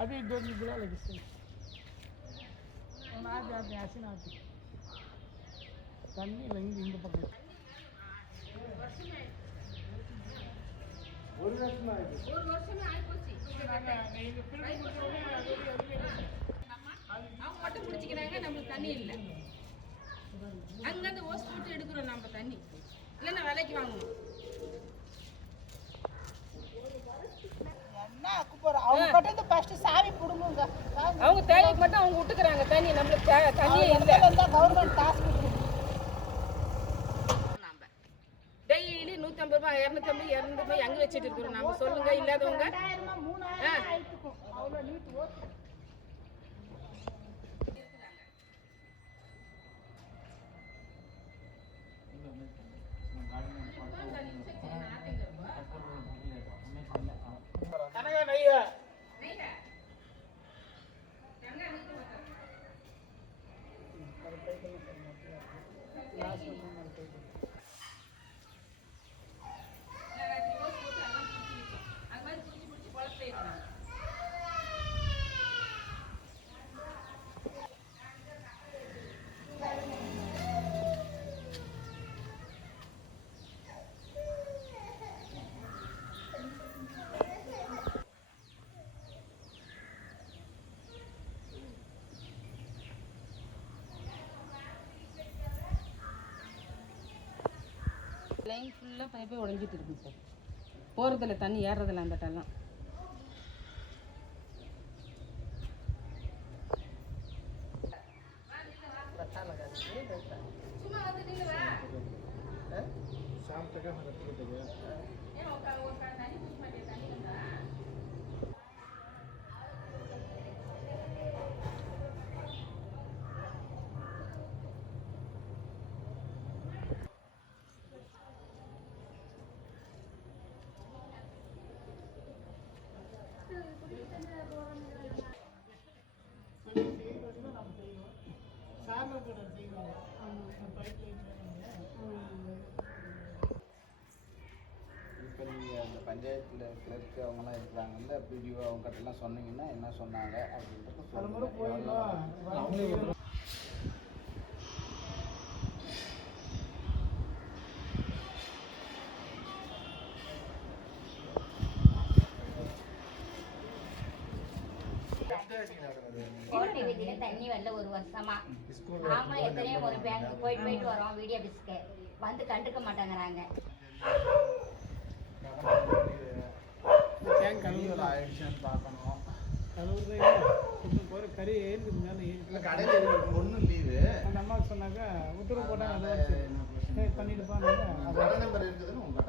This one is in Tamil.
अभी 1-2 दिन बुला लगी सही और आज आते ऐसे ना आती तन्नी लंगी इंग पकड़ ஒரு வருஷமா ஆயிப்போச்சு அவங்க மட்டும் குடிச்சிக்கிறாங்க நம்மளுக்கு தண்ணி இல்லை அங்கேருந்து ஓஸ் போட்டு எடுக்கிறோம் நம்ம தண்ணி இல்லைன்னா விலைக்கு வாங்கணும் அவங்க தேவைக்கு மட்டும் அவங்க விட்டுக்கிறாங்க தண்ணி நம்மளுக்கு தண்ணியே இல்லை கவர்மெண்ட் டாஸ்க் டெய்லி 150 ரூபாய் 250 200 ரூபாய் அங்கே வச்சுட்டு இருக்கிறோம் நம்ம சொல்லுங்க இல்லாதவங்க லைன் ஃபுல்லாக பைப்பே உடஞ்சிட்டு இருக்குங்க சார் போகிறதில்ல தண்ணி ஏறுறதில்ல அந்த டெல்லாம் இப்போ நீங்கள் அந்த பஞ்சாயத்தில் கிளர்க்கு அவங்களாம் இருக்கிறாங்கல்ல பிடிஓ அவங்ககிட்டலாம் சொன்னீங்கன்னா என்ன சொன்னாங்க அப்படின்றது கோட்டை வீதியில தண்ணி வரல ஒரு வருஷமா நாமளும் எத்தனையோ ஒரு பேங்க் போயிட்டு வரோம் வீடியோ பிஸ்க்கு வந்து கண்டுக்க மாட்டேங்கிறாங்க ஆயிடுச்சுன்னு பார்க்கணும் ஒரு கறி ஏறிக்கு மேலே கடையில் ஒன்றும் லீவு அந்த அம்மா சொன்னாக்கா உத்தரவு போட்டாங்க பண்ணிட்டு கடை நம்பர் இருக்குதுன்னு உங்கள்கிட்ட